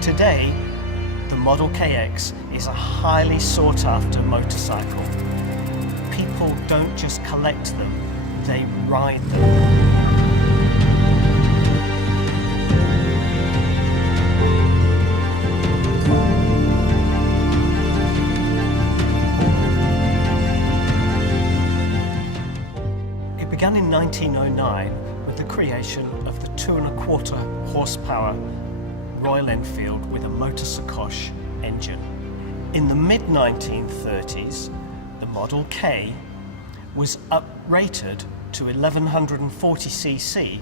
Today, the Model KX is a highly sought after motorcycle. People don't just collect them, they ride them. It began in 1909 with the creation of the 2¼ horsepower Royal Enfield with a motor Sacoche engine. In the mid-1930s, the Model K was uprated to 1140cc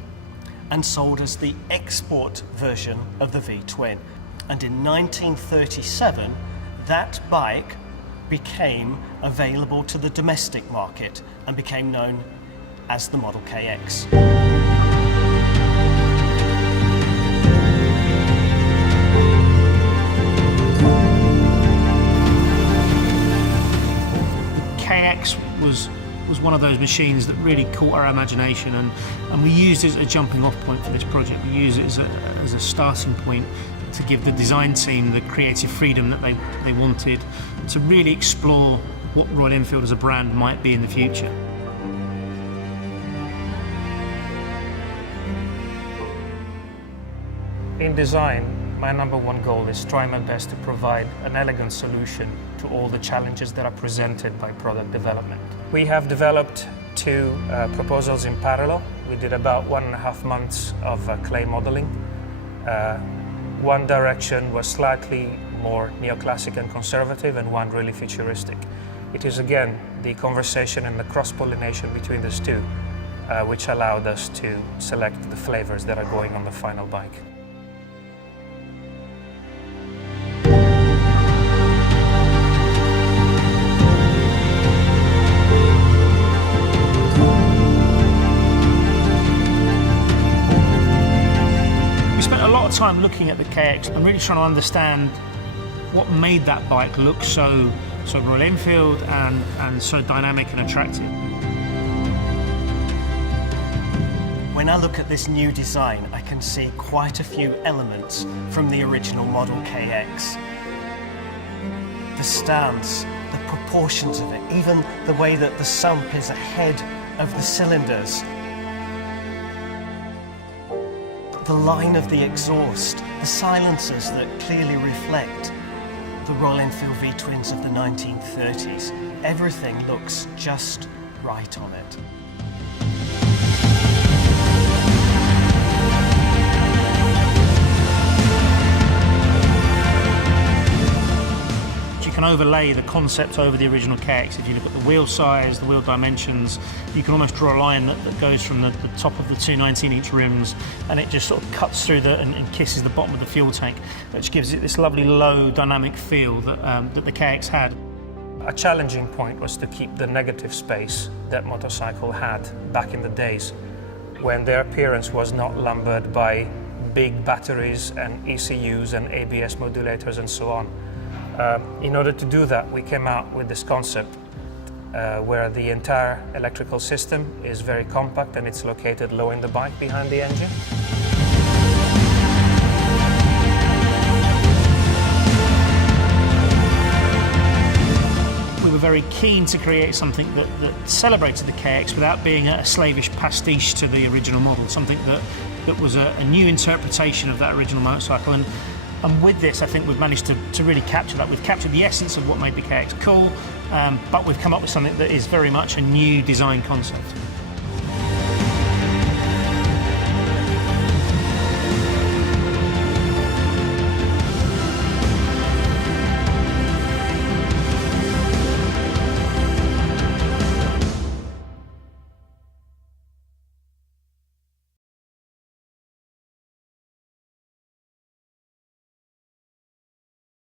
and sold as the export version of the V-twin. And in 1937, that bike became available to the domestic market and became known as the Model KX. KX was one of those machines that really caught our imagination, and we used it as a jumping off point for this project. We used it as a starting point to give the design team the creative freedom that they wanted to really explore what Royal Enfield as a brand might be in the future. In design, my #1 goal is try my best to provide an elegant solution to all the challenges that are presented by product development. We have developed two proposals in parallel. We did about 1.5 months of clay modeling. One direction was slightly more neoclassic and conservative, and one really futuristic. It is again the conversation and the cross-pollination between these two which allowed us to select the flavors that are going on the final bike. Time looking at the KX and really trying to understand what made that bike look so Royal Enfield and so dynamic and attractive. When I look at this new design, I can see quite a few elements from the original Model KX. The stance, the proportions of it, even the way that the sump is ahead of the cylinders. The line of the exhaust, the silencers that clearly reflect the Royal Enfield V-twins of the 1930s. Everything looks just right on it. You can overlay the concept over the original KX. If you look at the wheel size, the wheel dimensions, you can almost draw a line that goes from the top of the two 19-inch rims, and it just sort of cuts through and kisses the bottom of the fuel tank, which gives it this lovely low dynamic feel that the KX had. A challenging point was to keep the negative space that motorcycle had back in the days when their appearance was not lumbered by big batteries and ECUs and ABS modulators and so on. In order to do that, we came out with this concept where the entire electrical system is very compact and it's located low in the bike behind the engine. We were very keen to create something that celebrated the KX without being a slavish pastiche to the original model, something that was a new interpretation of that original motorcycle. And with this, I think we've managed to really capture that. We've captured the essence of what made the KX cool, but we've come up with something that is very much a new design concept.